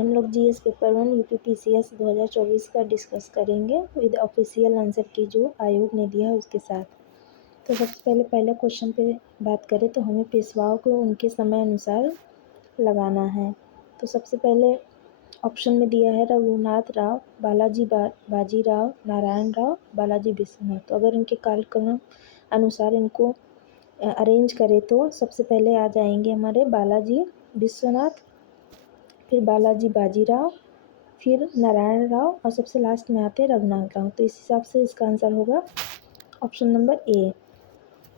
हम लोग GS paper 1 UPPCS 2024 का डिस्कस करेंगे विद ऑफिशियल आंसर की जो आयोग ने दिया है उसके साथ। तो सबसे पहले पहले क्वेश्चन पे बात करें तो हमें पेशवाओं को उनके समय अनुसार लगाना है। तो सबसे पहले ऑप्शन में दिया है रघुनाथ राव, बालाजी बाजीराव, नारायण राव, बालाजी विश्वनाथ। तो अगर इनके कालक्रम अनुसार इनको अरेंज करें तो सबसे पहले आ जाएंगे हमारे बालाजी विश्वनाथ, फिर बालाजी बाजीराव, फिर नारायण राव और सबसे लास्ट में आते हैं रघुनाथ राव। तो इस हिसाब से इसका आंसर होगा ऑप्शन नंबर ए।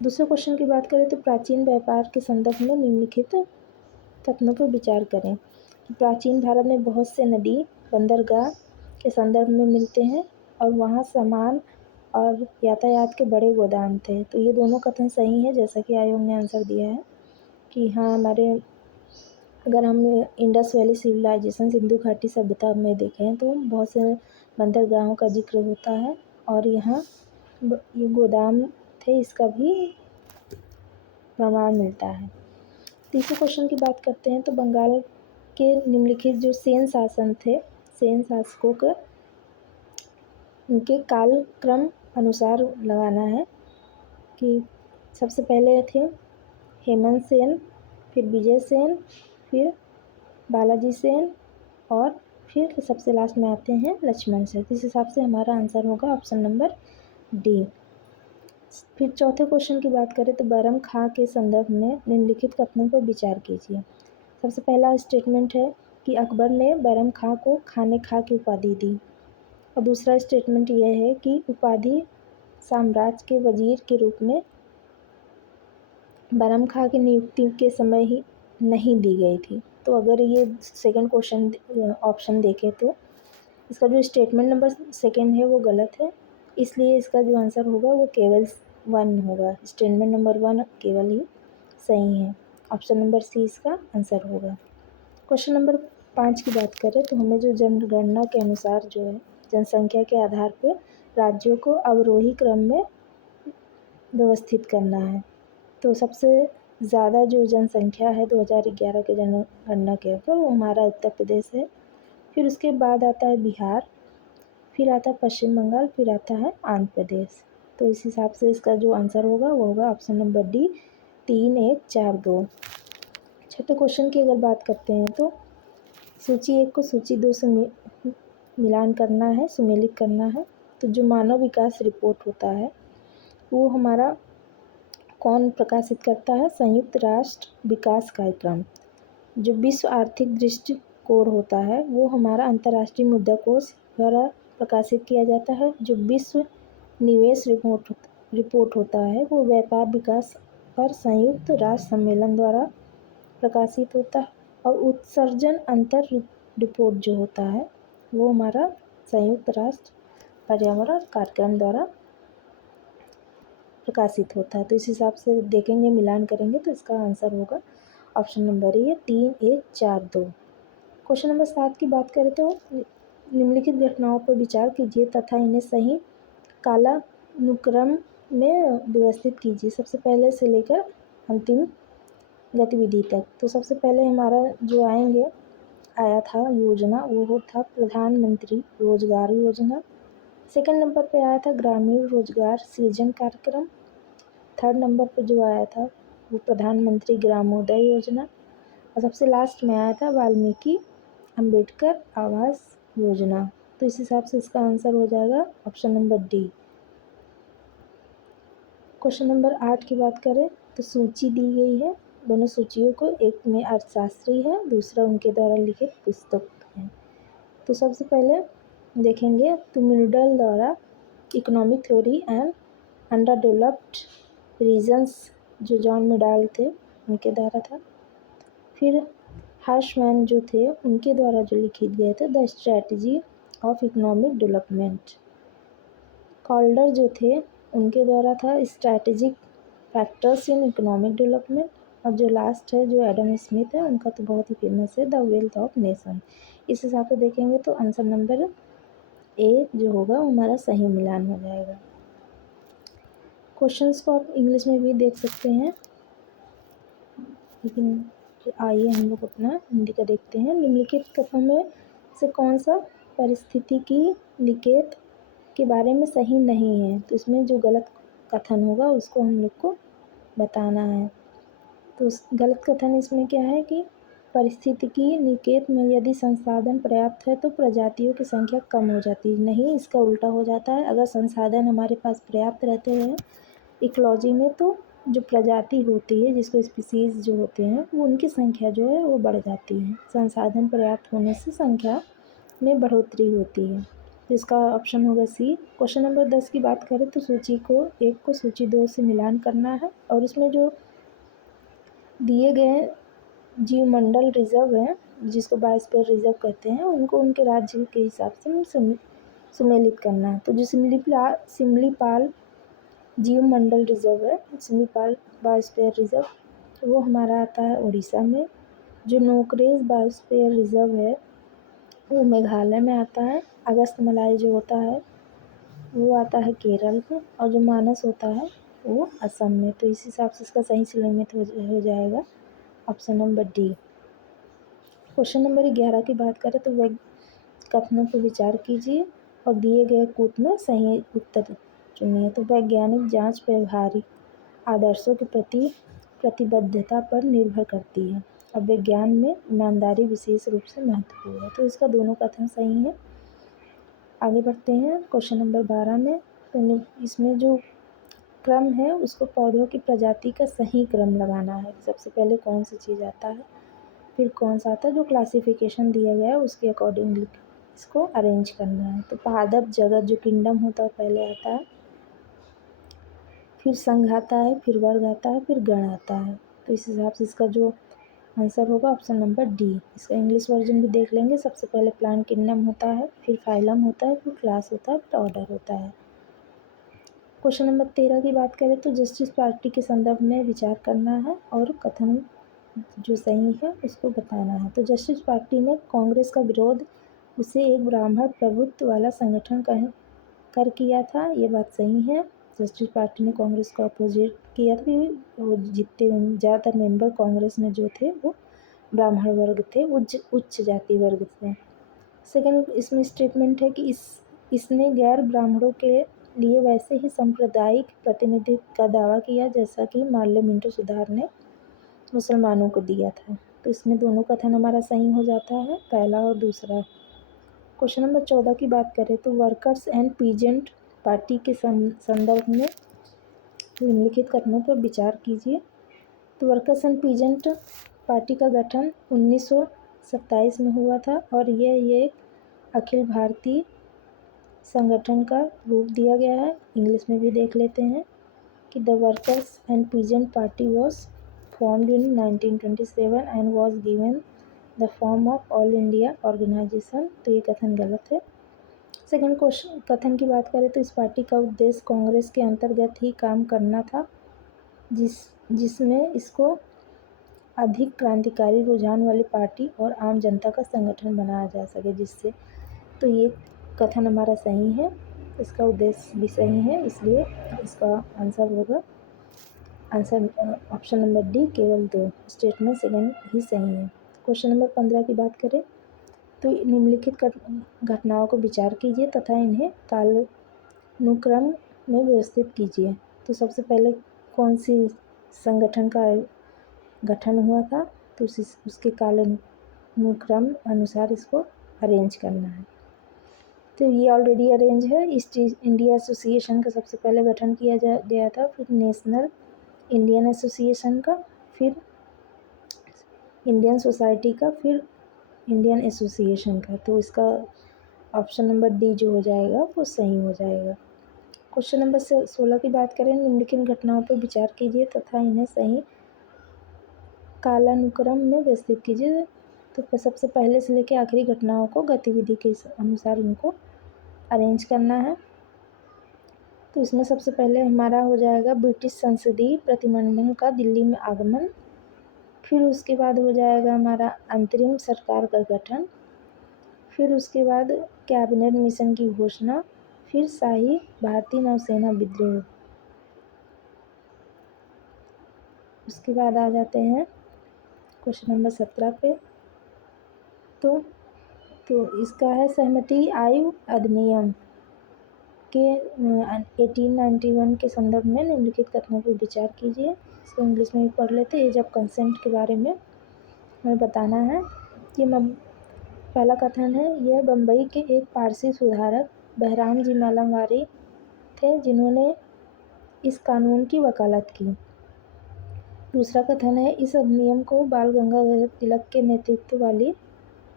दूसरे क्वेश्चन की बात करें तो प्राचीन व्यापार के संदर्भ में निम्नलिखित कथनों पर विचार करें। प्राचीन भारत में बहुत से नदी बंदरगाह के संदर्भ में मिलते हैं और वहाँ सामान और यातायात के बड़े गोदाम थे। तो ये दोनों कथन सही है, जैसा कि आयोग ने आंसर दिया है कि हाँ, हमारे अगर हम इंडस वैली सिविलाइजेशन सिंधु घाटी सभ्यता में देखें तो बहुत से बंदरगाहों का जिक्र होता है और यहाँ ये गोदाम थे, इसका भी प्रमाण मिलता है। तीसरे क्वेश्चन की बात करते हैं तो बंगाल के निम्नलिखित जो सेन शासन थे, सेन शासकों के उनके कालक्रम अनुसार लगाना है कि सबसे पहले थे हेमंत सेन, फिर विजय सेन, फिर बालाजी सेन और फिर सबसे लास्ट में आते हैं लक्ष्मण सेन। इस हिसाब से हमारा आंसर होगा ऑप्शन नंबर डी। फिर चौथे क्वेश्चन की बात करें तो बैरम खां के संदर्भ में निम्नलिखित कथनों पर विचार कीजिए। सबसे पहला स्टेटमेंट है कि अकबर ने बैरम खां को खाने खा की उपाधि दी और दूसरा स्टेटमेंट यह है कि उपाधि साम्राज्य के वजीर के रूप में बैरम खां की नियुक्ति के समय ही नहीं दी गई थी। तो अगर ये सेकंड क्वेश्चन ऑप्शन देखें तो इसका जो स्टेटमेंट नंबर सेकंड है वो गलत है, इसलिए इसका जो आंसर होगा वो केवल 1 होगा। स्टेटमेंट नंबर 1 केवल ही सही है। ऑप्शन नंबर सी इसका आंसर होगा। क्वेश्चन नंबर 5 की बात करें तो हमें जो जनगणना के अनुसार जो है जनसंख्या के आधार पर राज्यों को अवरोही क्रम में व्यवस्थित करना है। तो सबसे ज़्यादा जो जनसंख्या है 2011 के जनगणना के ऊपर वो हमारा उत्तर प्रदेश है, फिर उसके बाद आता है बिहार, फिर आता है पश्चिम बंगाल, फिर आता है आंध्र प्रदेश। तो इस हिसाब से इसका जो आंसर होगा वो होगा ऑप्शन नंबर डी 3, 1, 4, 2। छठे क्वेश्चन की अगर बात करते हैं तो सूची 1 को सूची 2 से मिलान करना है, सुमेलित करना है। तो जो मानव विकास रिपोर्ट होता है वो हमारा कौन प्रकाशित करता है? संयुक्त राष्ट्र विकास कार्यक्रम। जो विश्व आर्थिक दृष्टिकोण होता है वो हमारा अंतर्राष्ट्रीय मुद्रा कोष द्वारा प्रकाशित किया जाता है। जो विश्व निवेश रिपोर्ट होता है वो व्यापार विकास पर संयुक्त राष्ट्र सम्मेलन द्वारा प्रकाशित होता है और उत्सर्जन अंतर रिपोर्ट जो होता है वो हमारा संयुक्त राष्ट्र पर्यावरण कार्यक्रम द्वारा प्रकाशित होता है। तो इस हिसाब से देखेंगे, मिलान करेंगे तो इसका आंसर होगा option number A 3, 1, 4, 2। Question number 7 की बात करें तो निम्नलिखित घटनाओं पर विचार कीजिए तथा इन्हें सही कालानुक्रम में व्यवस्थित कीजिए, सबसे पहले से लेकर अंतिम गतिविधि तक। तो सबसे पहले हमारा जो आया था योजना वो था प्रधानमंत्री रोजगार योजना। सेकंड नंबर पे आया था ग्रामीण रोजगार सृजन कार्यक्रम। थर्ड नंबर पे जो आया था वो प्रधानमंत्री ग्रामोदय योजना और सबसे लास्ट में आया था वाल्मीकि अंबेडकर आवास योजना। तो इस हिसाब से इसका आंसर हो जाएगा option number D. Question number 8 की बात करें तो सूची दी गई है, दोनों सूचियों को, एक में अर्थशास्त्री है, दूसरा उनके द्वारा लिखित पुस्तक है। तो सबसे पहले देखेंगे तो मिनडल द्वारा economic theory and under developed regions जो जॉन मिडाल थे उनके द्वारा था। फिर हर्षमैन जो थे उनके द्वारा जो लिखित गए थे the strategy of economic development. कॉल्डर जो थे उनके द्वारा था strategic factors in economic development और जो लास्ट है जो एडम स्मिथ है उनका तो बहुत ही फेमस है द वेल्थ ऑफ नेशन। इस हिसाब से देखेंगे तो आंसर नंबर ए जो होगा हमारा सही मिलान हो जाएगा। क्वेश्चंस को आप इंग्लिश में भी देख सकते हैं, लेकिन आइए हम लोग अपना हिंदी का देखते हैं। निम्नलिखित कथनों में से कौन सा पारिस्थितिकी निकेत के बारे में सही नहीं है? तो इसमें जो गलत कथन होगा उसको हम लोग को बताना है। तो उस गलत कथन इसमें क्या है कि पारिस्थितिकी निकेत में यदि संसाधन पर्याप्त है तो प्रजातियों की संख्या कम हो जाती है। नहीं, इसका उल्टा हो जाता है। अगर संसाधन हमारे पास पर्याप्त रहते हैं इकोलॉजी में, तो जो प्रजाति होती है, जिसको स्पीसीज जो होते हैं, वो उनकी संख्या जो है वो बढ़ जाती है। संसाधन पर्याप्त होने से संख्या में बढ़ोतरी होती है। तो इसका ऑप्शन होगा सी। क्वेश्चन नंबर 10 की बात करें तो सूची को 1 को सूची 2 से मिलान करना है और इसमें जो दिए गए जीवमंडल रिजर्व हैं, जिसको बायोस्फीयर रिजर्व कहते हैं, उनको उनके राज्य के हिसाब से सुमेलित करना है। तो जो सिमलीपाल जीवमंडल रिजर्व है, सिमलीपाल बायोस्फीयर रिजर्व, वो हमारा आता है उड़ीसा में। जो नोकरेक बायोस्फीयर रिजर्व है वो मेघालय में आता है। अगस्त्यमलाई जो होता है वो आता है केरल में, और जो मानस होता है वो असम में। तो इस हिसाब से इसका सही सलामत हो जाएगा option number D. Question number 11 की बात करें तो वह कथनों पर विचार कीजिए और दिए गए कूट में सही उत्तर चुनिए। तो वैज्ञानिक जांच व्यवहारिक आदर्शों के प्रति प्रतिबद्धता पर निर्भर करती है और विज्ञान में ईमानदारी विशेष रूप से महत्वपूर्ण है। तो इसका दोनों कथन सही है। आगे बढ़ते हैं क्वेश्चन नंबर 12 में। तो इसमें जो क्रम है उसको पौधों की प्रजाति का सही क्रम लगाना है। सबसे पहले कौन सी चीज़ आता है, फिर कौन सा आता है, जो क्लासिफिकेशन दिया गया है उसके अकॉर्डिंगली इसको अरेंज करना है। तो पादप जगत जो किंगडम होता है पहले आता है, फिर संघ आता है, फिर वर्ग आता है, फिर गण आता है। तो इस हिसाब से इसका जो आंसर होगा ऑप्शन नंबर डी। इसका इंग्लिश वर्जन भी देख लेंगे। सबसे पहले प्लांट किंगडम होता है, फिर फाइलम होता है, फिर क्लास होता है, फिर ऑर्डर होता है। क्वेश्चन नंबर 13 की बात करें तो जस्टिस पार्टी के संदर्भ में विचार करना है और कथन जो सही है उसको बताना है। तो जस्टिस पार्टी ने कांग्रेस का विरोध उसे एक ब्राह्मण प्रभुत्व वाला संगठन कर किया था। ये बात सही है। जस्टिस पार्टी ने कांग्रेस को अपोजिट किया था कि वो जितने ज़्यादातर मेंबर कांग्रेस में जो थे वो ब्राह्मण वर्ग थे, उच्च जाति वर्ग थे। सेकंड इसमें स्टेटमेंट है कि इसने गैर ब्राह्मणों के लिए वैसे ही सांप्रदायिक प्रतिनिधित्व का दावा किया जैसा कि मार्ले मिंटो सुधार ने मुसलमानों को दिया था। तो इसमें दोनों कथन हमारा सही हो जाता है, पहला और दूसरा। क्वेश्चन नंबर 14 की बात करें तो वर्कर्स एंड पीजेंट पार्टी के संदर्भ में निम्नलिखित कथनों पर विचार कीजिए। तो वर्कर्स एंड पीजेंट पार्टी का गठन 1927 में हुआ था और यह एक अखिल भारतीय संगठन का रूप दिया गया है। इंग्लिश में भी देख लेते हैं कि the workers and peasant party was formed in 1927 and was given the form of all India organization. तो ये कथन गलत है। सेकंड क्वेश्चन कथन की बात करें तो इस पार्टी का उद्देश्य कांग्रेस के अंतर्गत ही काम करना था, जिसमें इसको अधिक क्रांतिकारी रुझान वाली पार्टी और आम जनता का संगठन बनाया जा सके जिससे। तो ये कथन हमारा सही है, इसका उद्देश्य भी सही है, इसलिए इसका आंसर होगा आंसर ऑप्शन नंबर डी। केवल 2 स्टेटमेंट सेकंड ही सही है। क्वेश्चन नंबर 15 की बात करें तो निम्नलिखित घटनाओं को विचार कीजिए तथा इन्हें कालानुक्रम में व्यवस्थित कीजिए। तो सबसे पहले कौन सी संगठन का गठन हुआ था, तो उसके कालानुक्रम अनुसार इसको अरेंज करना है। तो ये ऑलरेडी अरेंज है। ईस्ट इंडिया एसोसिएशन का सबसे पहले गठन किया गया था, फिर नेशनल इंडियन एसोसिएशन का, फिर इंडियन सोसाइटी का, फिर इंडियन एसोसिएशन का। तो इसका ऑप्शन नंबर डी जो हो जाएगा वो सही हो जाएगा। क्वेश्चन नंबर 16 की बात करें, निम्नलिखित घटनाओं पर विचार कीजिए तथा इन्हें सही कालानुक्रम में व्यवस्थित कीजिए। तो सबसे पहले से लेकर आखिरी घटनाओं को गतिविधि के अनुसार इनको अरेंज करना है। तो इसमें सबसे पहले हमारा हो जाएगा ब्रिटिश संसदीय प्रतिनिधिमंडल का दिल्ली में आगमन, फिर उसके बाद हो जाएगा हमारा अंतरिम सरकार का गठन, फिर उसके बाद कैबिनेट मिशन की घोषणा, फिर शाही भारतीय नौसेना विद्रोह। उसके बाद आ जाते हैं क्वेश्चन नंबर 17 पे तो इसका है सहमति आयु अधिनियम के 1891 के संदर्भ में निम्नलिखित कथनों पर विचार कीजिए। इसको इंग्लिश में भी पढ़ लेते हैं। एज ऑफ कंसेंट के बारे में हमें बताना है। ये पहला कथन है, यह बम्बई के एक पारसी सुधारक बहराम जी मालावारी थे जिन्होंने इस कानून की वकालत की। दूसरा कथन है, इस अधिनियम को बाल गंगाधर तिलक के नेतृत्व वाली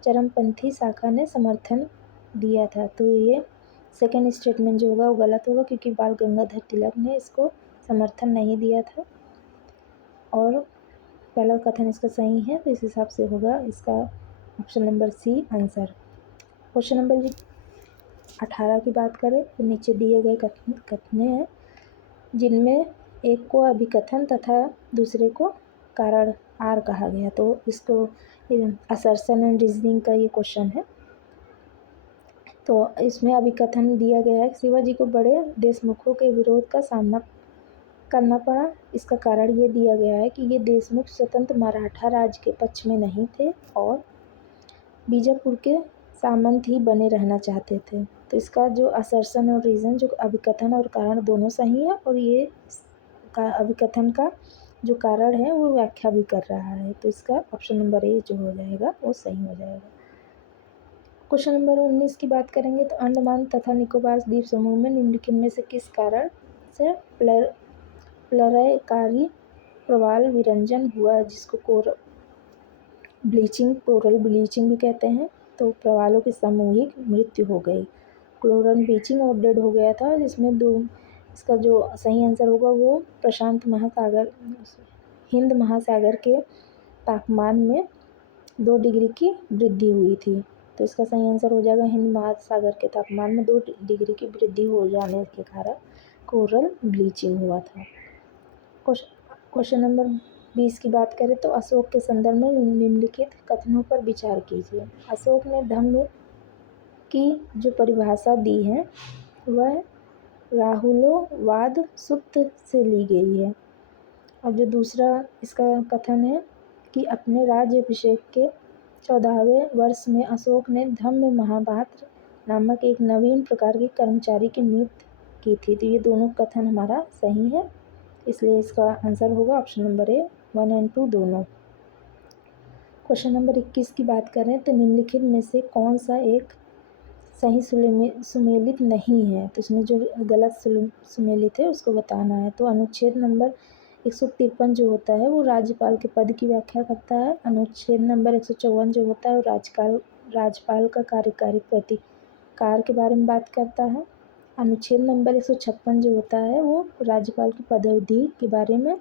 चरमपंथी शाखा ने समर्थन दिया था। तो ये सेकेंड स्टेटमेंट जो होगा वो गलत होगा क्योंकि बाल गंगाधर तिलक ने इसको समर्थन नहीं दिया था और पहला कथन इसका सही है। तो इस हिसाब से होगा इसका option number C answer. Question number 18 की बात करें तो नीचे दिए गए कथन हैं जिनमें एक को अभिकथन तथा दूसरे को कारण आर कहा गया। तो इसको असर्शन एंड रीजनिंग का ये क्वेश्चन है। तो इसमें अभिकथन दिया गया है, शिवाजी को बड़े देशमुखों के विरोध का सामना करना पड़ा। इसका कारण ये दिया गया है कि ये देशमुख स्वतंत्र मराठा राज्य के पक्ष में नहीं थे और बीजापुर के सामंत ही बने रहना चाहते थे। तो इसका जो असर्शन और रीज़न, जो अभिकथन और कारण दोनों सही है और ये अभिकथन का जो कारण है वो व्याख्या भी कर रहा है। तो इसका ऑप्शन नंबर ए जो हो जाएगा वो सही हो जाएगा। क्वेश्चन नंबर 19 की बात करेंगे तो अंडमान तथा निकोबार द्वीप समूह में निम्नलिखित में से किस कारण से प्लवयकारी प्रवाल विरंजन हुआ, जिसको कोरल ब्लीचिंग भी कहते हैं। तो प्रवालों की सामूहिक मृत्यु हो गई, कोरल ब्लीचिंग और डेड हो गया था, जिसमें दो इसका जो सही आंसर होगा वो हिंद महासागर के तापमान में 2 डिग्री की वृद्धि हुई थी। तो इसका सही आंसर हो जाएगा हिंद महासागर के तापमान में 2 डिग्री की वृद्धि हो जाने के कारण कोरल ब्लीचिंग हुआ था। क्वेश्चन नंबर 20 की बात करें तो अशोक के संदर्भ में निम्नलिखित कथनों पर विचार कीजिए। अशोक ने धम्म की जो परिभाषा दी है वह राहुलोवाद सूत्र से ली गई है। और जो दूसरा इसका कथन है कि अपने राज्याभिषेक के 14वें वर्ष में अशोक ने धम्म महापात्र नामक एक नवीन प्रकार के कर्मचारी की नियुक्ति की थी। तो ये दोनों कथन हमारा सही है, इसलिए इसका आंसर होगा ऑप्शन नंबर ए 1 और 2 दोनों। क्वेश्चन नंबर 21 की बात करें तो निम्नलिखित में से कौन सा एक सही सुमेलित नहीं है। तो इसमें जो गलत सुमेलित है उसको बताना है। तो अनुच्छेद नंबर 153 जो होता है वो राज्यपाल के पद की व्याख्या करता है। अनुच्छेद नंबर 154 जो होता है वो राज्यपाल का कार्यकारी प्रतिकार के बारे में बात करता है। अनुच्छेद नंबर 156 जो होता है वो राज्यपाल की पदावधि के बारे में,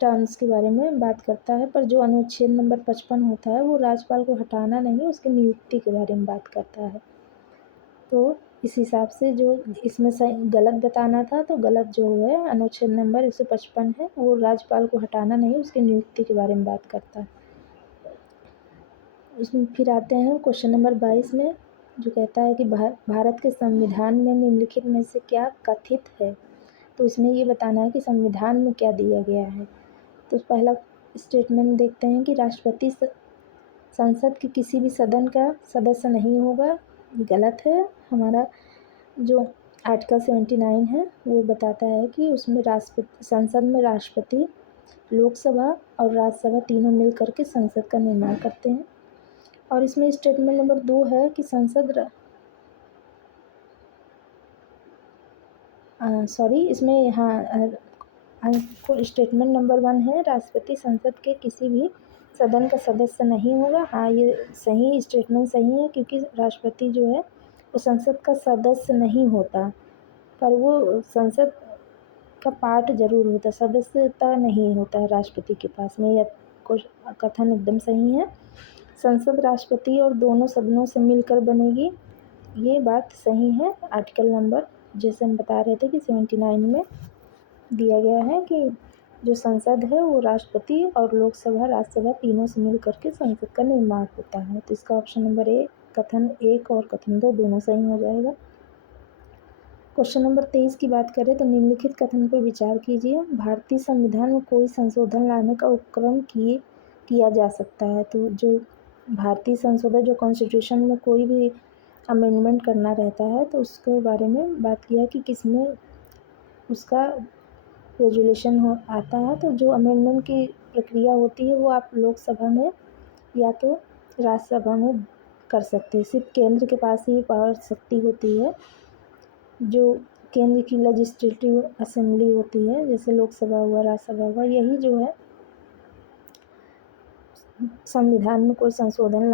टर्म्स के बारे में बात करता है। पर जो अनुच्छेद नंबर 55 होता है वो राज्यपाल को हटाना नहीं, उसकी नियुक्ति के बारे में बात करता है। तो इस हिसाब से जो इसमें सही गलत बताना था, तो गलत जो है अनुच्छेद नंबर 155 है वो राज्यपाल को हटाना नहीं, उसकी नियुक्ति के बारे में बात करता है। उसमें फिर आते हैं क्वेश्चन नंबर 22 में जो कहता है कि भारत के संविधान में निम्नलिखित में से क्या कथित है। तो इसमें ये बताना है कि संविधान में क्या दिया गया है। तो पहला स्टेटमेंट देखते हैं कि राष्ट्रपति संसद के किसी भी सदन का सदस्य नहीं होगा, गलत है। हमारा जो आर्टिकल 79 है वो बताता है कि उसमें संसद में राष्ट्रपति, लोकसभा और राज्यसभा तीनों मिल करके संसद का निर्माण करते हैं। और इसमें स्टेटमेंट नंबर 2 है कि स्टेटमेंट नंबर 1 है राष्ट्रपति संसद के किसी भी सदन का सदस्य नहीं होगा। हाँ, ये सही स्टेटमेंट सही है क्योंकि राष्ट्रपति जो है वो संसद का सदस्य नहीं होता, पर वो संसद का पार्ट जरूर होता, सदस्यता नहीं होता है राष्ट्रपति के पास में। यह कथन एकदम सही है। संसद राष्ट्रपति और दोनों सदनों से मिलकर बनेगी, ये बात सही है। आर्टिकल नंबर जैसे हम बता रहे थे कि 79 में दिया गया है कि जो संसद है वो राष्ट्रपति और लोकसभा राज्यसभा तीनों से मिल करके संसद का निर्माण होता है। तो इसका ऑप्शन नंबर ए कथन 1 और कथन 2 दोनों सही हो जाएगा। क्वेश्चन नंबर 23 की बात करें तो निम्नलिखित कथन पर विचार कीजिए। भारतीय संविधान में कोई संशोधन लाने का उपक्रम किए किया जा सकता है। तो जो भारतीय संसद है, जो कॉन्स्टिट्यूशन में कोई भी अमेंडमेंट करना रहता है तो उसके बारे में बात किया कि किसमें उसका रेजुलेशन हो आता है। तो जो अमेंडमेंट की प्रक्रिया होती है वो आप लोकसभा में या तो राज्यसभा में कर सकते हैं। सिर्फ केंद्र के पास ही पावर शक्ति होती है। जो केंद्र की लेजिस्लेटिव असेंबली होती है, जैसे लोकसभा हुआ, राज्यसभा हुआ, यही जो है संविधान में कोई संशोधन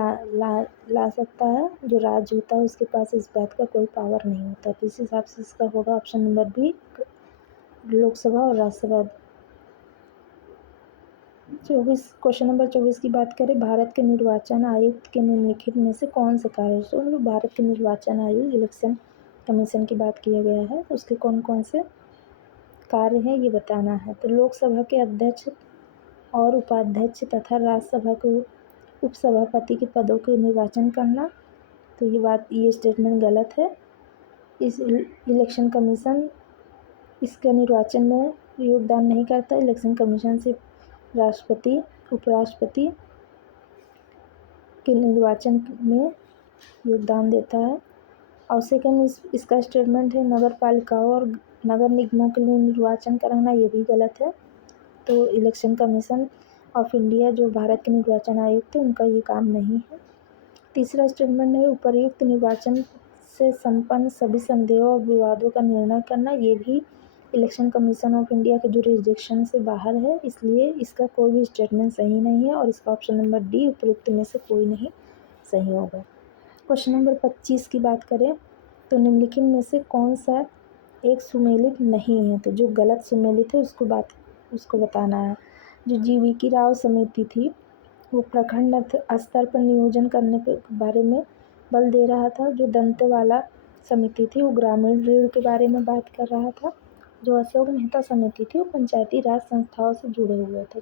ला सकता है। जो राज्य होता है उसके पास इस बात का कोई पावर नहीं होता। तो इस हिसाब से इसका होगा ऑप्शन नंबर बी, लोकसभा और राज्यसभा। क्वेश्चन नंबर 24 की बात करें, भारत के निर्वाचन आयुक्त के निम्नलिखित में से कौन से कार्य। तो भारत के निर्वाचन आयोग इलेक्शन कमीशन की बात किया गया है, उसके कौन कौन से कार्य हैं ये बताना है। तो लोकसभा के अध्यक्ष और उपाध्यक्ष तथा राज्यसभा के उपसभापति के पदों के निर्वाचन करना। तो ये स्टेटमेंट गलत है। इस इलेक्शन कमीशन इसका निर्वाचन में योगदान नहीं करता। इलेक्शन कमीशन सिर्फ राष्ट्रपति, उपराष्ट्रपति के निर्वाचन में योगदान देता है। और सेकंड इसका स्टेटमेंट है नगर पालिकाओं और नगर निगमों के लिए निर्वाचन कराना, ये भी गलत है। तो इलेक्शन कमीशन ऑफ इंडिया जो भारत के निर्वाचन आयुक्त है उनका ये काम नहीं है। तीसरा स्टेटमेंट है उपर्युक्त निर्वाचन से संपन्न सभी संदेहों और विवादों का निर्णय करना, ये भी इलेक्शन कमीशन ऑफ इंडिया के जुरिसडिक्शन से बाहर है, इसलिए इसका कोई भी स्टेटमेंट सही नहीं है और इसका ऑप्शन नंबर डी उपर्युक्त में से कोई नहीं सही होगा। क्वेश्चन नंबर 25 की बात करें तो निम्नलिखित में से कौन सा एक सुमेलित नहीं है। तो जो गलत सुमेलित है उसको बताना है। जो जीवीकी राव समिति थी वो प्रखंड स्तर पर नियोजन करने के बारे में बल दे रहा था। जो दंतेवाला समिति थी वो ग्रामीण ऋण के बारे में बात कर रहा था। जो अशोक मेहता समिति थी वो पंचायती राज संस्थाओं से जुड़े हुए थे।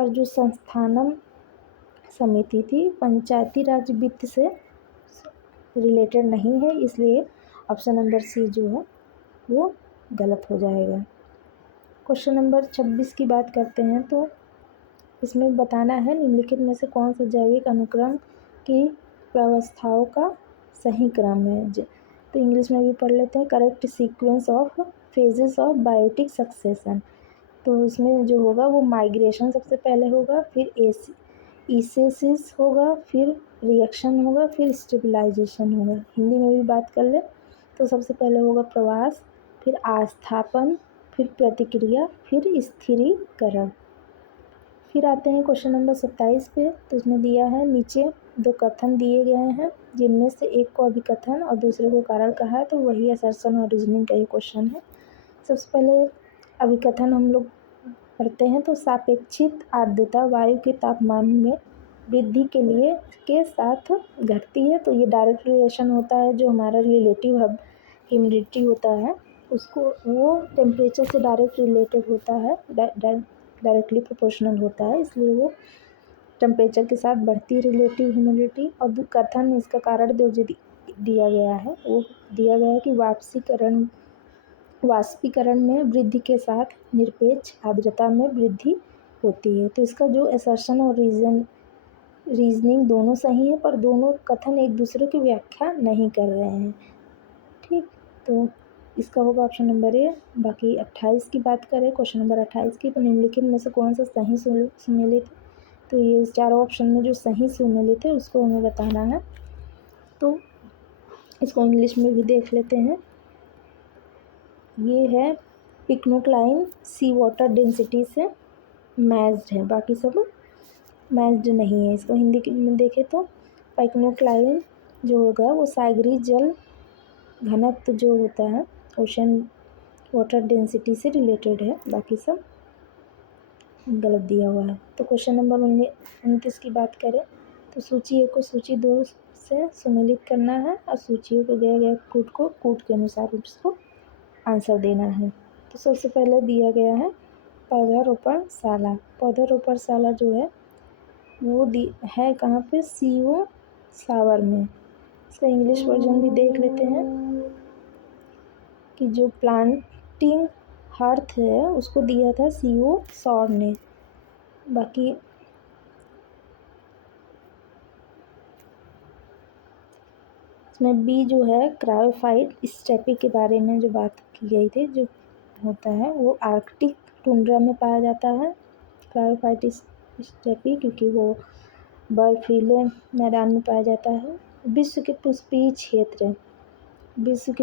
जो संस्थानम समिति थी पंचायती राज वित्त से रिलेटेड नहीं है, इसलिए ऑप्शन नंबर सी जो है वो गलत हो जाएगा। क्वेश्चन नंबर 26 की बात करते हैं तो इसमें बताना है निम्नलिखित में से कौन सा जैविक अनुक्रम की व्यवस्थाओं का सही क्रम है। तो इंग्लिश में भी पढ़ लेते हैं, correct sequence of phases of biotic succession. तो इसमें जो होगा वो माइग्रेशन सबसे पहले होगा, फिर ईसेसिस होगा, फिर रिएक्शन होगा, फिर स्टेबलाइजेशन होगा। हिंदी में भी बात कर ले तो सबसे पहले होगा प्रवास, फिर आस्थापन, फिर प्रतिक्रिया, फिर स्थिरीकरण। फिर आते हैं क्वेश्चन नंबर 27 पे। तो इसमें दिया है नीचे दो कथन दिए गए हैं जिनमें से एक को अभिकथन और दूसरे को कारण कहा है, तो वही असर्शन और रीजनिंग का ये क्वेश्चन है। सबसे पहले अभिकथन हम लोग पढ़ते हैं। तो सापेक्षिक आर्द्रता वायु के तापमान में वृद्धि के साथ घटती है। तो ये डायरेक्ट रिलेशन होता है। जो हमारा रिलेटिव ह्यूमिडिटी होता है उसको वो टेम्परेचर से डायरेक्ट रिलेटेड होता है, डायरेक्टली प्रोपोर्शनल होता है, इसलिए वो टेम्परेचर के साथ बढ़ती रिलेटिव ह्यूमिडिटी। और कथन इसका कारण जो दिया गया है वो दिया गया है कि वाष्पीकरण में वृद्धि के साथ निरपेक्ष आर्द्रता में वृद्धि होती है। तो इसका जो असर्शन और रीजनिंग दोनों सही है, पर दोनों कथन एक दूसरे की व्याख्या नहीं कर रहे हैं। ठीक, तो इसका होगा ऑप्शन नंबर ए। बाकी 28 की बात करें, क्वेश्चन नंबर 28 की, तो निम्नलिखित में से कौन सा सही सुमेलित है। तो ये चारों ऑप्शन में जो सही सुमेलित है उसको हमें बताना है। तो इसको इंग्लिश में भी देख लेते हैं। ये है पिक्नोक्लाइन सी वाटर डेंसिटी से मैच्ड है, बाकी सब मैच्ड नहीं है। इसको हिंदी में देखें तो पिक्नोक्लाइन जो होगा वो सागरी जल घनत्व जो होता है ओशन वाटर डेंसिटी से रिलेटेड है, बाकी सब गलत दिया हुआ है। तो क्वेश्चन नंबर 29 की बात करें तो सूची 1 को सूची 2 से सुमेलित करना है और सूचियों के गए गए कूट के अनुसार उसको आंसर देना है। तो सबसे पहले दिया गया है पौधारोपणशाला। पौधारोपणशाला जो है वो है कहाँ पे, CO सावर में। इसका इंग्लिश वर्जन भी देख लेते हैं कि जो प्लांटिंग हर्थ है उसको दिया था CO सौर ने। बाकी इसमें बी जो है क्रायोफाइट स्टेपी के बारे में जो बात की गई थी, जो होता है वो आर्कटिक टुंड्रा में पाया जाता है क्रायोफाइट स्टेपी, क्योंकि वो बर्फीले मैदान में पाया जाता है। विश्व के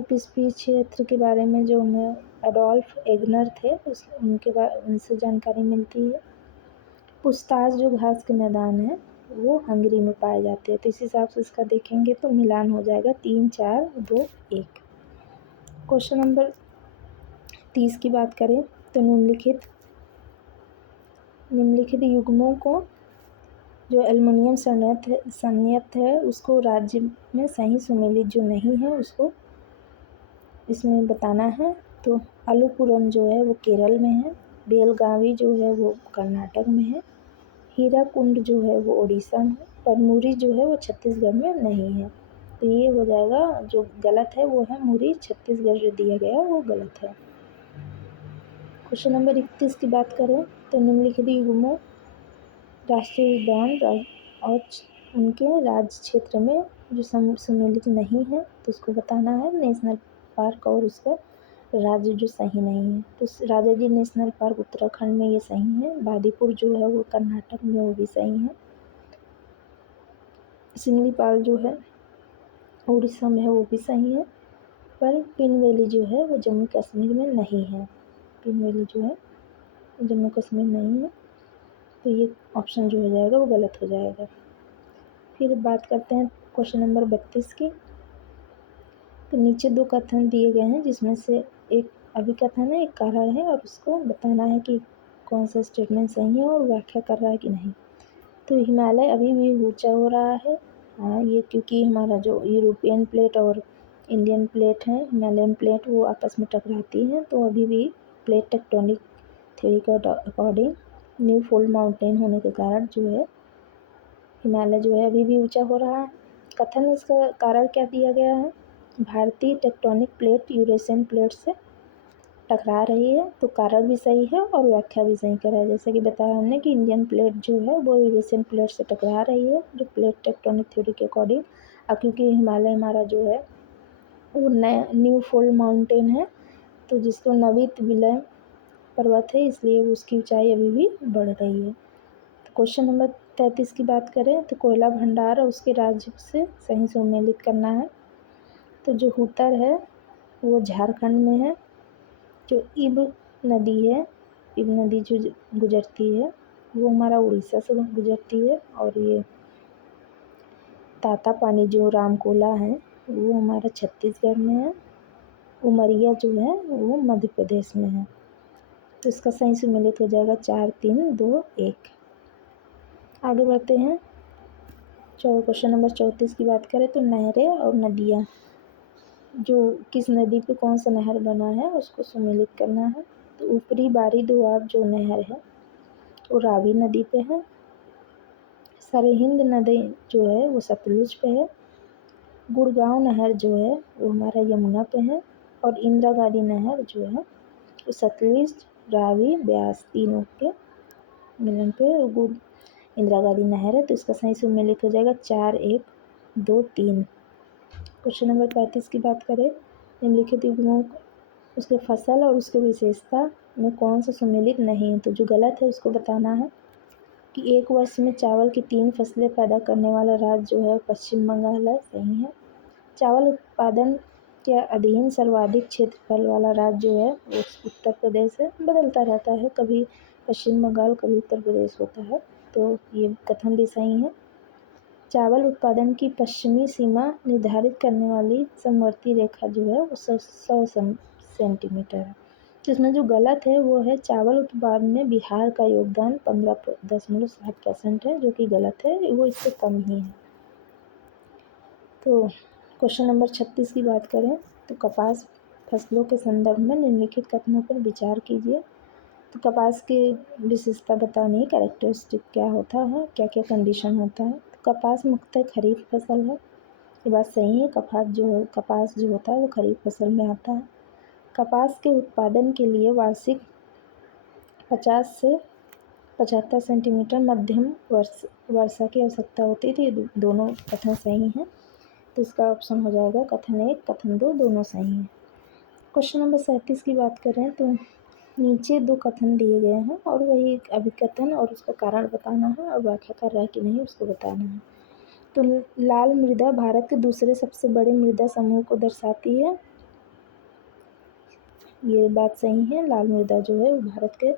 पुष्पीय क्षेत्र के बारे में जो हमें एडोल्फ एग्नर थे उनसे जानकारी मिलती है। पूछताछ जो घास के मैदान है वो हंगरी में पाए जाते हैं। तो इस हिसाब से इसका देखेंगे तो मिलान हो जाएगा 3, 4, 2, 1। क्वेश्चन नंबर 30 की बात करें तो निम्नलिखित युग्मों को जो एल्युमिनियम संयंत्र है उसको राज्य में सही सुमेलित जो नहीं है उसको इसमें बताना है। तो अलुपुरम जो है वो केरल में है, बेलगावी जो है वो कर्नाटक में है, हीराकुंड जो है वो उड़ीसा में, और मुरी जो है वो छत्तीसगढ़ में नहीं है। तो ये हो जाएगा, जो गलत है वो है मुरी, छत्तीसगढ़ जो दिया गया वो गलत है। क्वेश्चन नंबर 31 की बात करें तो निम्नलिखित युग्मों राष्ट्रीय उद्यान और उनके राज्य क्षेत्र में जो सम्मिलित नहीं है तो उसको बताना है। नेशनल पार्क और उसका राज्य जो सही नहीं है तो राजाजी नेशनल पार्क उत्तराखंड में ये सही है। बादीपुर जो है वो कर्नाटक में, वो भी सही है। सिमलीपाल जो है उड़ीसा में है, वो भी सही है। पर पिन वैली जो है वो जम्मू कश्मीर में नहीं है। पिन वैली जो है जम्मू कश्मीर नहीं है, तो ये ऑप्शन जो हो जाएगा वो गलत हो जाएगा। फिर बात करते हैं क्वेश्चन नंबर 32 की। तो नीचे 2 कथन दिए गए हैं जिसमें से एक अभिकथन है, एक कारण है, और उसको बताना है कि कौन सा स्टेटमेंट सही है और व्याख्या कर रहा है कि नहीं। तो हिमालय अभी भी ऊंचा हो रहा है। हाँ, ये क्योंकि हमारा जो यूरोपियन प्लेट और इंडियन प्लेट है, हिमालयन प्लेट, वो आपस में टकराती हैं, तो अभी भी प्लेट टेक्टोनिक थ्योरी के अकॉर्डिंग न्यू फोल्ड माउंटेन होने के कारण जो है हिमालय जो है अभी भी ऊंचा हो रहा है। कथन इसका कारण क्या दिया गया है, भारतीय टेक्टोनिक प्लेट यूरेशियन प्लेट से टकरा रही है, तो कारण भी सही है और व्याख्या भी सही करा है। जैसे कि बताया हमने कि इंडियन प्लेट जो है वो यूरेशियन प्लेट से टकरा रही है, जो प्लेट टेक्टोनिक थ्योरी के अकॉर्डिंग। और क्योंकि हिमालय हमारा जो है वो न्यू फोल्ड माउंटेन है, तो जिसको नवीत विलय पर्वत है, इसलिए उसकी ऊंचाई अभी भी बढ़ रही है। तो क्वेश्चन नंबर 33 की बात करें तो कोयला भंडार और उसके राज्य से सही सम्मिलित करना है। तो जो हुतर है वो झारखंड में है, जो इब नदी जो गुजरती है वो हमारा उड़ीसा से गुजरती है, और ये तातापानी जो रामकोला है वो हमारा छत्तीसगढ़ में है, उमरिया जो है वो मध्य प्रदेश में है। तो इसका सही सम्मिलित हो जाएगा 4, 3, 2, 1। आगे बढ़ते हैं। क्वेश्चन नंबर 34 की बात करें तो नहरें और नदियाँ, जो किस नदी पे कौन सा नहर बना है उसको सम्मिलित करना है। तो ऊपरी बारी दोआब जो नहर है वो रावी नदी पे है। सरहिंद नदी जो है वो सतलुज पे है। गुड़गांव नहर जो है वो हमारा यमुना पे है, और इंदिरा गांधी नहर जो है वो सतलुज, रावी, ब्यास तीनों के मिलन पे इंदिरा गांधी नहर है। तो इसका सही सम्मिलित हो जाएगा 4, 1, 2, 3। क्वेश्चन नंबर 35 की बात करें, निम्नलिखित युग्मों उसके फसल और उसके विशेषता में कौन सा सम्मिलित नहीं है। तो जो गलत है उसको बताना है कि एक वर्ष में चावल की 3 फसलें पैदा करने वाला राज्य जो है पश्चिम बंगाल है, सही है। चावल उत्पादन के अधीन सर्वाधिक क्षेत्रफल वाला राज्य जो है वो उत्तर प्रदेश है। बदलता रहता है, कभी पश्चिम बंगाल कभी उत्तर प्रदेश होता है, तो ये कथन भी सही है। चावल उत्पादन की पश्चिमी सीमा निर्धारित करने वाली समवर्ती रेखा जो है वो 100 सेंटीमीटर है। तो इसमें जो गलत है वो है चावल उत्पादन में बिहार का योगदान 15.7% है, जो कि गलत है, वो इससे कम ही है। तो क्वेश्चन नंबर 36 की बात करें तो कपास फसलों के संदर्भ में निम्नलिखित कथनों पर विचार कीजिए। तो कपास की विशेषता बतानी, कैरेक्टरिस्टिक क्या होता है, क्या क्या कंडीशन होता है। तो कपास मुख्यतः खरीफ फसल है, ये बात सही है। कपास जो होता है वो खरीफ फसल में आता है। कपास के उत्पादन के लिए वार्षिक 50 से 75 सेंटीमीटर मध्यम वर्षा की आवश्यकता होती थी। दोनों कथन सही हैं। तो इसका ऑप्शन हो जाएगा कथन 1, कथन 2 दोनों सही हैं। क्वेश्चन नंबर 37 की बात करें तो नीचे 2 कथन दिए गए हैं और वही एक अभिकथन और उसका कारण बताना है और व्याख्या कर रहा है कि नहीं उसको बताना है। तो लाल मृदा भारत के दूसरे सबसे बड़े मृदा समूह को दर्शाती है। ये बात सही है। लाल मृदा जो है वो भारत के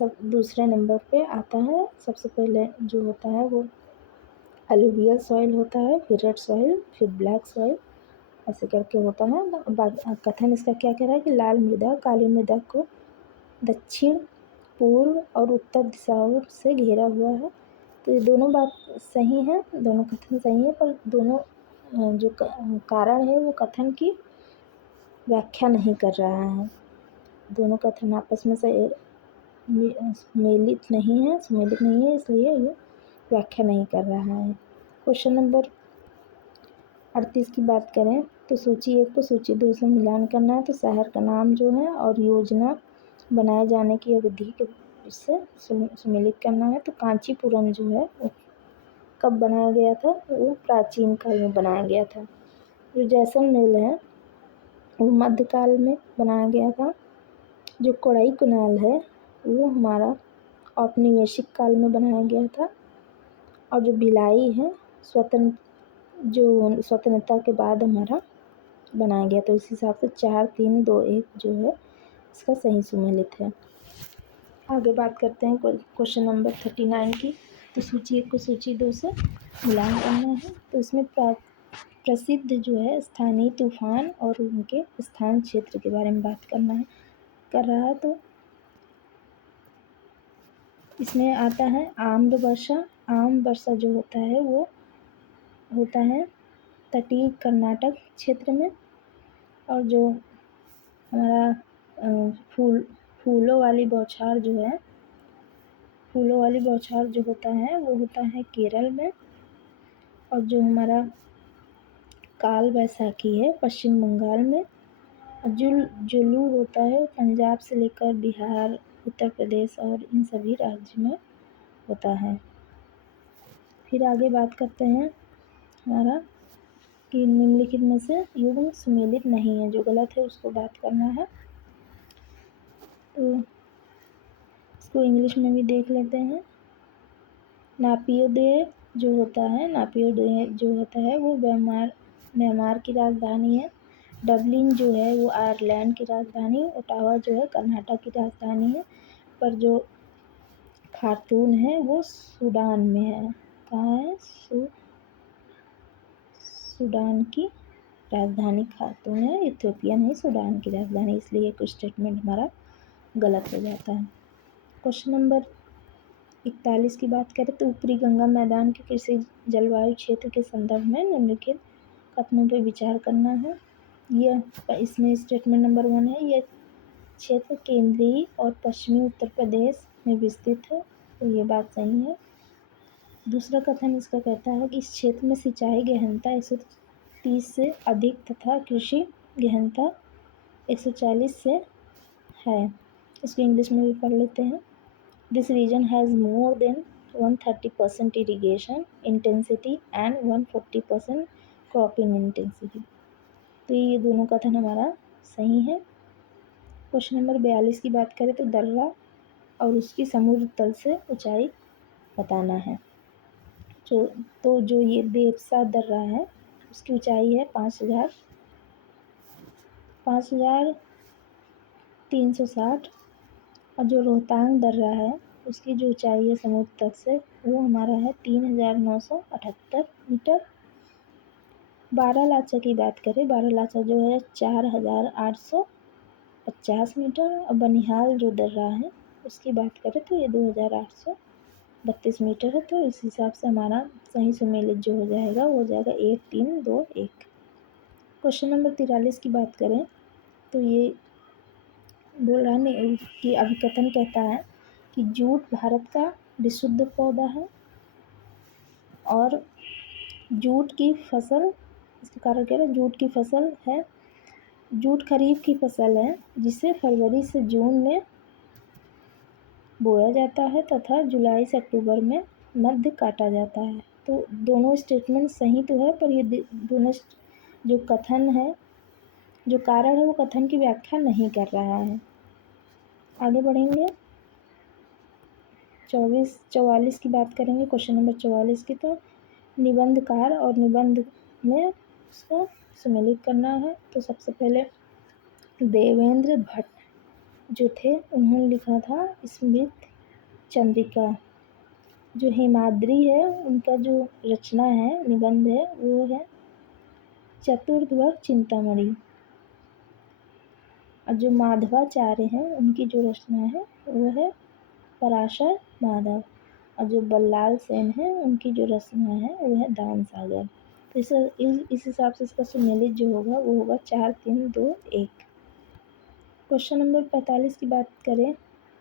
सब दूसरे नंबर पे आता है। सबसे पहले जो होता है वो अलुवियल सॉइल होता है, फिर रेड सॉइल, फिर ब्लैक सॉइल, ऐसे करके होता है। कथन इसका क्या कह रहा है कि लाल मृदा काली मृदा को दक्षिण, पूर्व और उत्तर दिशाओं से घेरा हुआ है। तो ये दोनों बात सही है, दोनों कथन सही है, पर दोनों जो कारण है वो कथन की व्याख्या नहीं कर रहा है। दोनों कथन आपस में से सुमेलित नहीं है, इसलिए ये व्याख्या नहीं कर रहा है। क्वेश्चन नंबर 38 की बात करें तो सूची 1 को सूची 2 से मिलान करना है। तो शहर का नाम जो है और योजना बनाए जाने की अवधि के उससे सुमेलित करना है। तो कांचीपुरम जो है वो कब बनाया गया था? वो प्राचीन काल में बनाया गया था। जो जैसलमेर है वो मध्यकाल में बनाया गया था। जो कोडाईकनाल है वो हमारा औपनिवेशिक काल में बनाया गया था। और जो भिलाई है स्वतंत्रता के बाद हमारा बनाया गया। तो इस हिसाब से 4, 3, 2, 1 जो है इसका सही सुमेलित है। आगे बात करते हैं क्वेश्चन नंबर 39 की। तो सूची 1 को सूची 2 से मिलान करना है। तो इसमें प्रसिद्ध जो है स्थानीय तूफान और उनके स्थान क्षेत्र के बारे में बात कर रहा है। तो इसमें आता है आम्र वर्षा। आम वर्षा जो होता है वो होता है तटीय कर्नाटक क्षेत्र में। और जो हमारा फूलों वाली बौछार जो होता है वो होता है केरल में। और जो हमारा काल वैसाखी है पश्चिम बंगाल में। जुलू होता है पंजाब से लेकर बिहार, उत्तर प्रदेश और इन सभी राज्यों में होता है। फिर आगे बात करते हैं हमारा कि निम्नलिखित में से युग्म सुमेलित नहीं है। जो गलत है उसको बात करना है। तो इसको इंग्लिश में भी देख लेते हैं। नापियोदे जो होता है वो म्यांमार की राजधानी है। डबलिन जो है वो आयरलैंड की राजधानी। ओटावा जो है कर्नाटक की राजधानी है। पर जो खार्तूम है वो सूडान में है। कहाँ है? सूडान की राजधानी खार्तूम है। इथियोपिया नहीं, सूडान की राजधानी, इसलिए कुछ स्टेटमेंट हमारा गलत हो जाता है। क्वेश्चन नंबर 41 की बात करें तो ऊपरी गंगा मैदान के कृषि जलवायु क्षेत्र के संदर्भ में निम्नलिखित कथनों पर विचार करना है। यह इसमें स्टेटमेंट नंबर 1 है, यह क्षेत्र केंद्रीय और पश्चिमी उत्तर प्रदेश में विस्तृत है। तो ये बात सही है। दूसरा कथन इसका कहता है कि इस क्षेत्र में सिंचाई गहनता 130 से अधिक तथा कृषि गहनता 140 से है। इसको इंग्लिश में भी पढ़ लेते हैं। This region has more than 130% irrigation intensity and 140% cropping intensity. तो ये दोनों कथन हमारा सही है। क्वेश्चन नंबर 42 की बात करें तो दर्रा और उसकी समुद्र तल से ऊंचाई बताना है। जो ये देवसा दर्रा है उसकी ऊंचाई है 5,360। और जो रोहतांग दर्रा है उसकी जो ऊंचाई है समुद्र तल से वो हमारा है 3,978 मीटर। बारालाचा की बात करें, बारालाचा जो है 4,850 मीटर। और बनिहाल जो दर्रा है उसकी बात करें तो ये 2,832 मीटर है। तो इस हिसाब से हमारा सही सुमेलित जो हो जाएगा वो हो जाएगा 1, 3, 2, 1। क्वेश्चन नंबर 43 की बात करें तो ये बोल रहा है कि अभिकथन कहता है कि जूट भारत का विशुद्ध पौधा है। और जूट की फसल, इसका कारण कह रहा है जूट की फसल है, जूट खरीफ की फसल है जिसे फरवरी से जून में बोया जाता है तथा जुलाई से अक्टूबर में मध्य काटा जाता है। तो दोनों स्टेटमेंट सही तो है, पर ये दोनों जो कथन है, जो कारण है, वो कथन की व्याख्या नहीं कर रहा है। आगे बढ़ेंगे 44 की बात करेंगे, क्वेश्चन नंबर 44 की। तो निबंधकार और निबंध में उसको सम्मिलित करना है। तो सबसे पहले देवेंद्र भट्ट जो थे, उन्होंने लिखा था स्मृत चंद्रिका। जो हेमाद्री है, उनका जो रचना है, निबंध है, वो है चतुर्वर्ग चिंतामणि। और जो माधवाचार्य हैं, उनकी जो रचना है वो है पराशर माधव। और जो बल्लाल सेन है, उनकी जो रचना है वो है दान सागर। तो इस हिसाब से इसका सुमेलित जो होगा वो होगा 4, 3, 2, 1। क्वेश्चन नंबर 45 की बात करें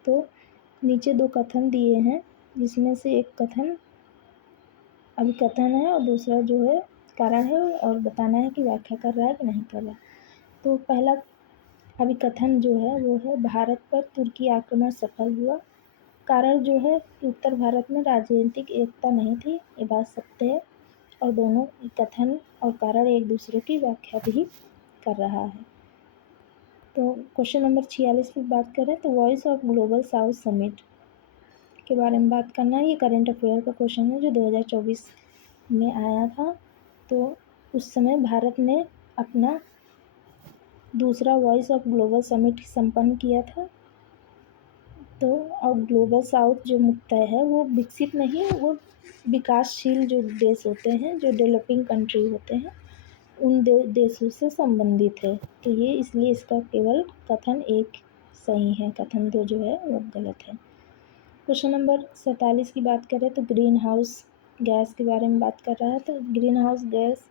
तो नीचे 2 कथन दिए हैं, जिसमें से एक कथन अभिकथन है और दूसरा जो है कारण है, और बताना है कि व्याख्या कर रहा है कि नहीं कर रहा। तो पहला अभिकथन जो है वो है भारत पर तुर्की आक्रमण सफल हुआ। कारण जो है कि उत्तर भारत में राजनीतिक एकता नहीं थी, ये बात सत्य है, और दोनों कथन और कारण एक दूसरे की व्याख्या भी कर रहा है। तो क्वेश्चन नंबर 46 की बात करें तो voice of global south summit के बारे में बात करना है। ये करंट अफेयर का क्वेश्चन है जो 2024 में आया था। तो उस समय भारत ने अपना दूसरा वॉइस ऑफ ग्लोबल समिट संपन्न किया था। तो और ग्लोबल साउथ जो मुद्दा है वो विकसित नहीं, वो विकासशील जो देश होते हैं, जो डेवलपिंग कंट्री होते हैं, उन देशों से संबंधित है। तो ये इसलिए इसका केवल कथन 1 सही है, कथन 2 जो है वो गलत है। क्वेश्चन नंबर 47 की बात करें तो ग्रीन हाउस गैस के बारे में बात कर रहा है। तो ग्रीन हाउस गैस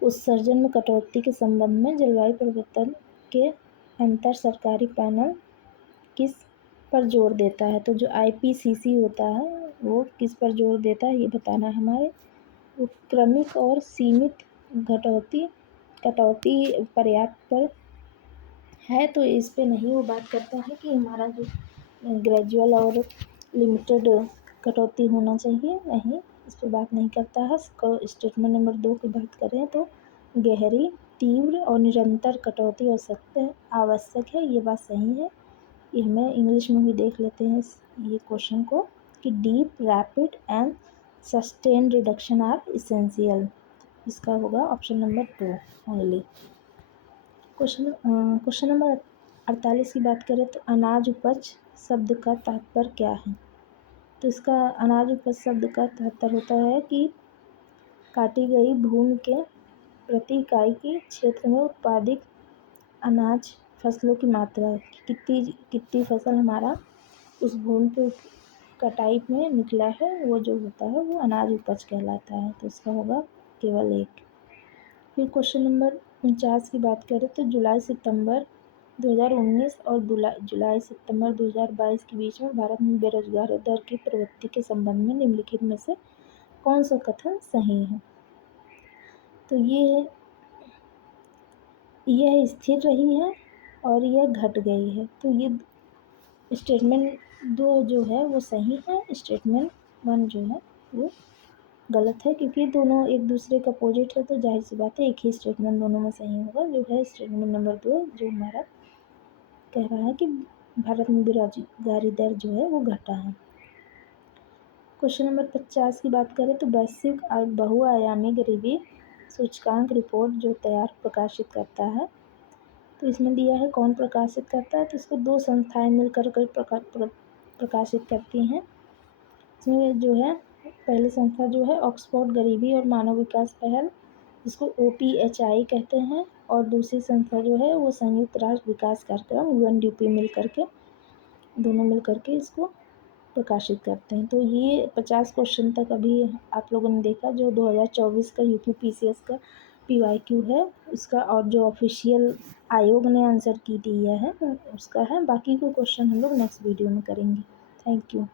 उत्सर्जन में कटौती के संबंध में जलवायु परिवर्तन के अंतर सरकारी पैनल किस पर जोर देता है। तो जो IPCC होता है वो किस पर जोर देता है, ये बताना है हमारे। वो क्रमिक और सीमित कटौती पर्याप्त पर है, तो इस पे नहीं वो बात करता है कि हमारा जो ग्रेजुअल और लिमिटेड कटौती होना चाहिए, नहीं, इस पर बात नहीं करता है। स्टेटमेंट नंबर 2 की बात करें तो गहरी, तीव्र और निरंतर कटौती आवश्यक है, ये बात सही है। ये हमें इंग्लिश में भी देख लेते हैं ये क्वेश्चन को कि deep, rapid and sustained reduction are essential. इसका होगा option number 2 only. Question number 48 की बात करें तो अनाज उपज शब्द का तात्पर्य क्या है। तो इसका अनाज उपज शब्द का तात्पर्य होता है कि काटी गई भूमि के प्रति इकाई के क्षेत्र में उत्पादित अनाज फसलों की मात्रा, कितनी फसल हमारा उस भूमि पे कटाई में निकला है, वो जो होता है वो अनाज उपज कहलाता है। तो इसका होगा केवल 1। फिर क्वेश्चन नंबर 49 की बात करें तो जुलाई सितंबर 2019 और जुलाई सितंबर 2022 के बीच में भारत में बेरोजगारी दर की प्रवृत्ति के संबंध में निम्नलिखित में से कौन सा कथन सही है। तो यह स्थिर रही है और यह घट गई है। तो ये स्टेटमेंट 2 जो है वो सही है, स्टेटमेंट 1 जो है वो गलत है, क्योंकि दोनों एक दूसरे का अपोजिट है। तो जाहिर सी बात है एक ही स्टेटमेंट दोनों में सही होगा, जो है स्टेटमेंट नंबर 2 जो हमारा कह रहा है कि भारत में बेरोजगारी दर जो है वो घटा है। क्वेश्चन नंबर 50 की बात करें तो वैश्विक बहुआयामी गरीबी सूचकांक रिपोर्ट जो प्रकाशित करता है, तो इसमें दिया है कौन प्रकाशित करता है। तो इसको 2 संस्थाएं मिलकर प्रकाशित करती हैं। इसमें जो है पहली संस्था जो है ऑक्सफोर्ड गरीबी और मानव विकास पहल, जिसको OPHI कहते हैं, और दूसरी संस्था जो है वो संयुक्त राष्ट्र विकास कार्यक्रम UNDP दोनों मिल करके इसको प्रकाशित करते हैं। तो ये 50 क्वेश्चन तक अभी आप लोगों ने देखा, जो 2024 का UPPCS का PYQ है उसका, और जो ऑफिशियल आयोग ने आंसर की दिया है उसका है। बाकी को क्वेश्चन हम लोग नेक्स्ट वीडियो में करेंगे। Thank you.